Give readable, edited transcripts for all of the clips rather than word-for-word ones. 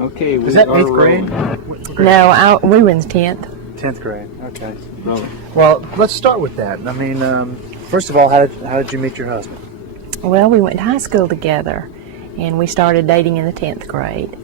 Okay, Is that 8th grade? No, we were in the 10th. 10th grade. Okay. Rolling. Well, let's start with that. I mean, first of all, how did you meet your husband? Well, we went to high school together, and we started dating in the 10th grade.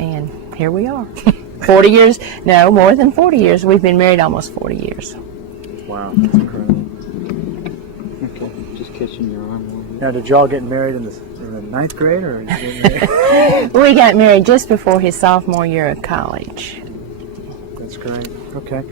And here we are. 40 years, no, more than 40 years. We've been married almost 40 years. Wow, that's incredible. Okay, just catching your arm. Now, did y'all get married in the 9th grade, or did you get married? We got married just before his sophomore year of college. That's great. Okay.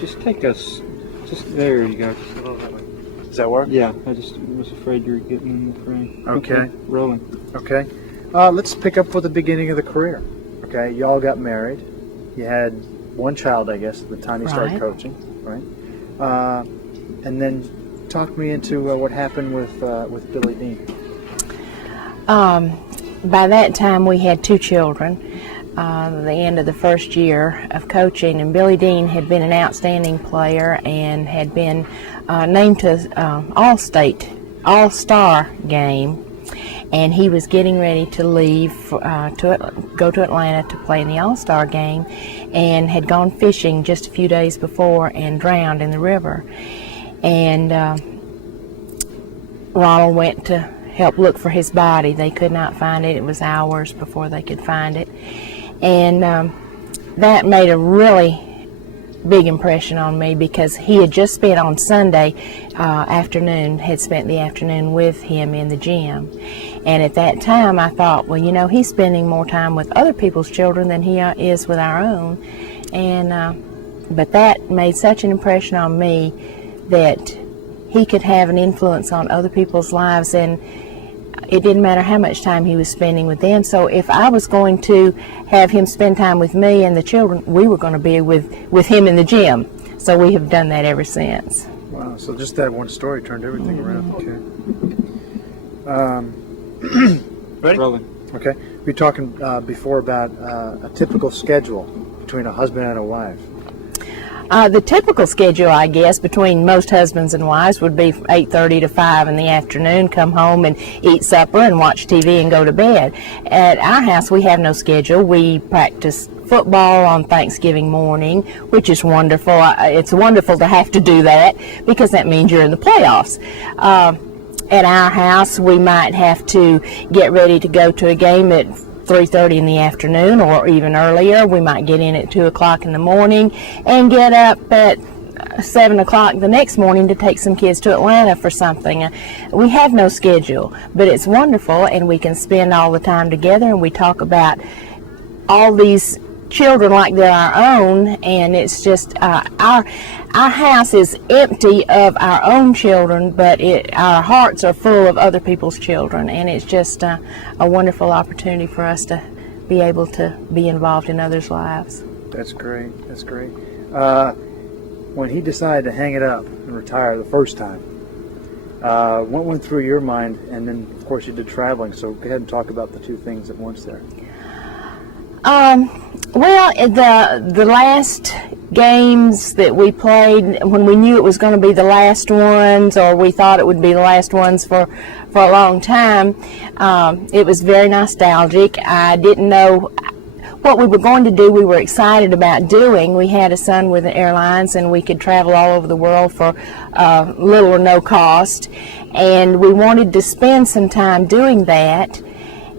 Just take us. Just there you go. Just a little that way. Does that work? Yeah, I just was afraid you were getting in the frame. Okay. Rolling. Okay. Let's pick up with the beginning of the career. Okay, y'all got married. You had one child, I guess, at the time you started coaching, right? And then talk me into what happened with Billy Dean. By that time, we had 2 children. The end of the first year of coaching, and Billy Dean had been an outstanding player and had been named to All-Star game, and he was getting ready to leave to go to Atlanta to play in the All-Star game, and had gone fishing just a few days before and drowned in the river. And Ronald went to help look for his body. They could not find it. It was hours before they could find it. And that made a really big impression on me, because he had just spent on Sunday afternoon, had spent the afternoon with him in the gym. And at that time I thought, well, you know, he's spending more time with other people's children than he is with our own. And but that made such an impression on me that he could have an influence on other people's lives, and it didn't matter how much time he was spending with them. So if I was going to have him spend time with me and the children, we were going to be with him in the gym. So we have done that ever since. Wow, so just that one story turned everything around. Okay. Ready? Rolling. Okay. We were talking before about a typical schedule between a husband and a wife. The typical schedule, I guess, between most husbands and wives would be 8:30 to 5 in the afternoon, come home and eat supper and watch TV and go to bed. At our house, we have no schedule. We practice football on Thanksgiving morning, which is wonderful. It's wonderful to have to do that, because that means you're in the playoffs. At our house, we might have to get ready to go to a game at 3:30 in the afternoon, or even earlier. We might get in at 2 o'clock in the morning and get up at 7 o'clock the next morning to take some kids to Atlanta for something. We have no schedule, but it's wonderful, and we can spend all the time together, and we talk about all these children like they're our own, and it's just our house is empty of our own children, but our hearts are full of other people's children, and it's just a wonderful opportunity for us to be able to be involved in others' lives. That's great. That's great. When he decided to hang it up and retire the first time, what went through your mind? And then, of course, you did traveling, so go ahead and talk about the two things at once there. Well, the last games that we played, when we knew it was going to be the last ones, or we thought it would be the last ones for a long time, it was very nostalgic. I didn't know what we were going to do. We were excited about doing. We had a son with the airlines, and we could travel all over the world for little or no cost, and we wanted to spend some time doing that.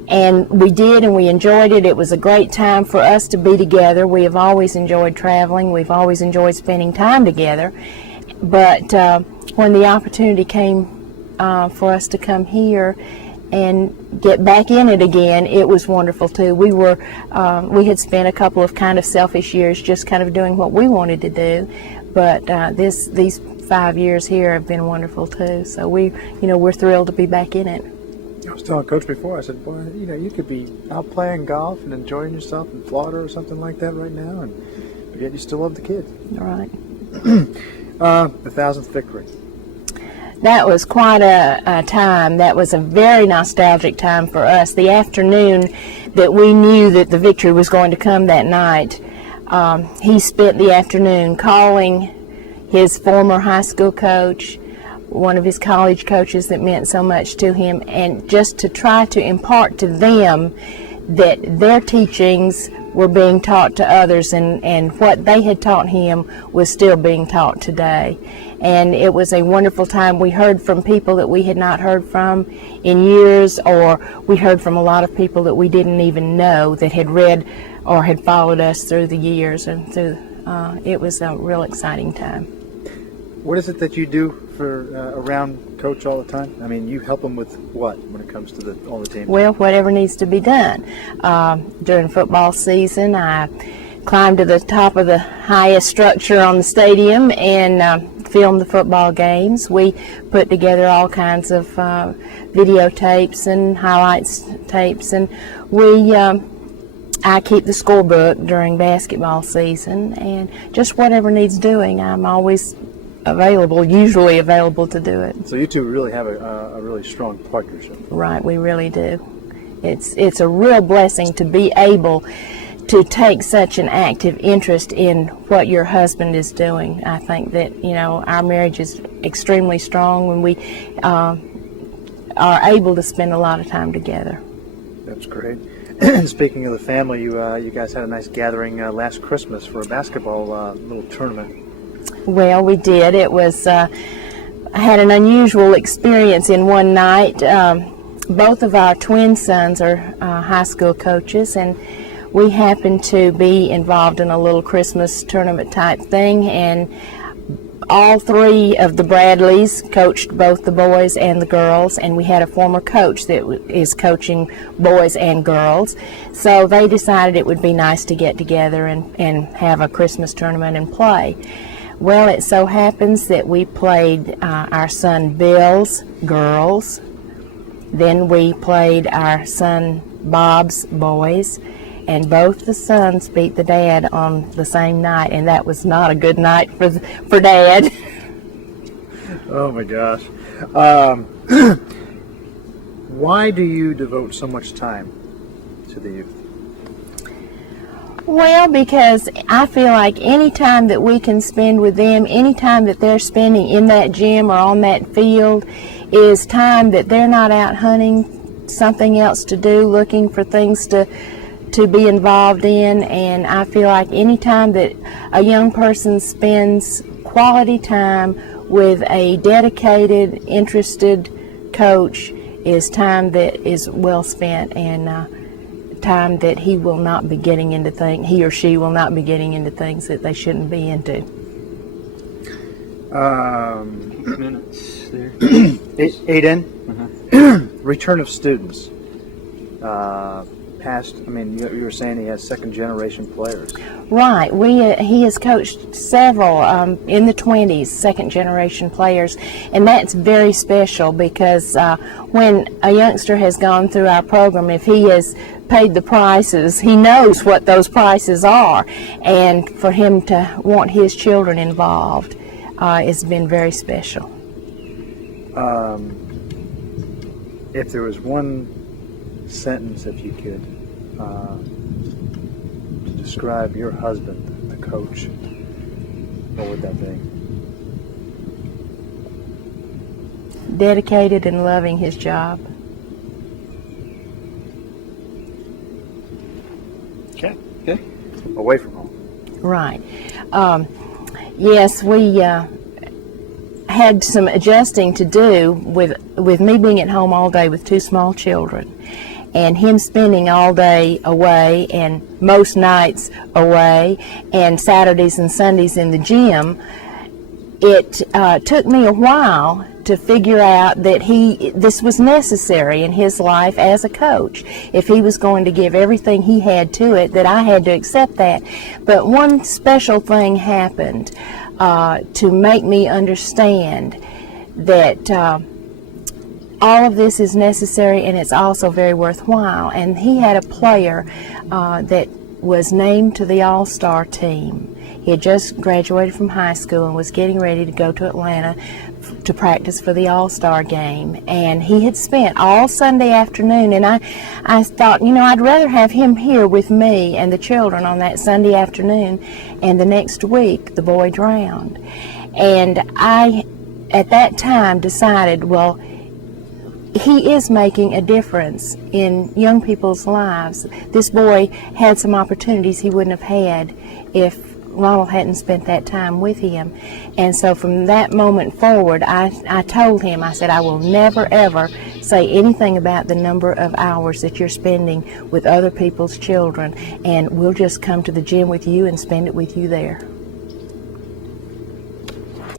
And we did, and we enjoyed it. It was a great time for us to be together. We have always enjoyed traveling. We've always enjoyed spending time together. But when the opportunity came for us to come here and get back in it again, it was wonderful too. We had spent a couple of kind of selfish years just kind of doing what we wanted to do, but these 5 years here have been wonderful too. So we're thrilled to be back in it. I was telling Coach before, I said, boy, you could be out playing golf and enjoying yourself in Florida or something like that right now, but yet you still love the kids. All right. The 1000th victory. That was quite a time. That was a very nostalgic time for us. The afternoon that we knew that the victory was going to come that night, he spent the afternoon calling his former high school coach, one of his college coaches that meant so much to him, and just to try to impart to them that their teachings were being taught to others, and what they had taught him was still being taught today. And it was a wonderful time. We heard from people that we had not heard from in years, or we heard from a lot of people that we didn't even know that had read or had followed us through the years, and through it was a real exciting time. What is it that you do for around Coach all the time? I mean, you help him with what when it comes to all the teams? Well, whatever needs to be done. During football season, I climb to the top of the highest structure on the stadium and film the football games. We put together all kinds of videotapes and highlights tapes, and I keep the score book during basketball season, and just whatever needs doing, I'm always usually available to do it. So you two really have a really strong partnership. Right, we really do. It's a real blessing to be able to take such an active interest in what your husband is doing. I think that, our marriage is extremely strong when we are able to spend a lot of time together. That's great. Speaking of the family, you guys had a nice gathering last Christmas for a basketball little tournament. Well, we did. It was, I had an unusual experience in one night. Both of our twin sons are high school coaches, and we happened to be involved in a little Christmas tournament type thing, and all three of the Bradleys coached both the boys and the girls, and we had a former coach that is coaching boys and girls. So they decided it would be nice to get together and have a Christmas tournament and play. Well, it so happens that we played our son Bill's girls, then we played our son Bob's boys, and both the sons beat the dad on the same night, and that was not a good night for Dad. Oh my gosh. Why do you devote so much time to the youth? Well, because I feel like any time that we can spend with them, any time that they're spending in that gym or on that field, is time that they're not out hunting something else to do, looking for things to be involved in. And I feel like any time that a young person spends quality time with a dedicated, interested coach is time that is well spent, and time that he will not be getting into things, he or she will not be getting into things that they shouldn't be into. 8 minutes there. Eight in? Return of students. You were saying he has second generation players. Right. He has coached several in the 20s, second generation players, and that's very special because when a youngster has gone through our program, if he has paid the prices, he knows what those prices are, and for him to want his children involved has been very special. If there was one sentence, if you could, to describe your husband, the coach, what would that be? Dedicated and loving his job. Okay. Okay. Away from home. Right. Yes, we had some adjusting to do with me being at home all day with two small children, and him spending all day away and most nights away and Saturdays and Sundays in the gym. It took me a while to figure out that this was necessary in his life as a coach. If he was going to give everything he had to it, that I had to accept that. But one special thing happened to make me understand that all of this is necessary, and it's also very worthwhile. And he had a player that was named to the All-Star team. He had just graduated from high school and was getting ready to go to Atlanta to practice for the All-Star game. And he had spent all Sunday afternoon, and I thought, I'd rather have him here with me and the children on that Sunday afternoon. And the next week, the boy drowned. And I, at that time, decided, well, he is making a difference in young people's lives. This boy had some opportunities he wouldn't have had if Ronald hadn't spent that time with him. And so from that moment forward, I told him, I said, I will never ever say anything about the number of hours that you're spending with other people's children, and we'll just come to the gym with you and spend it with you there.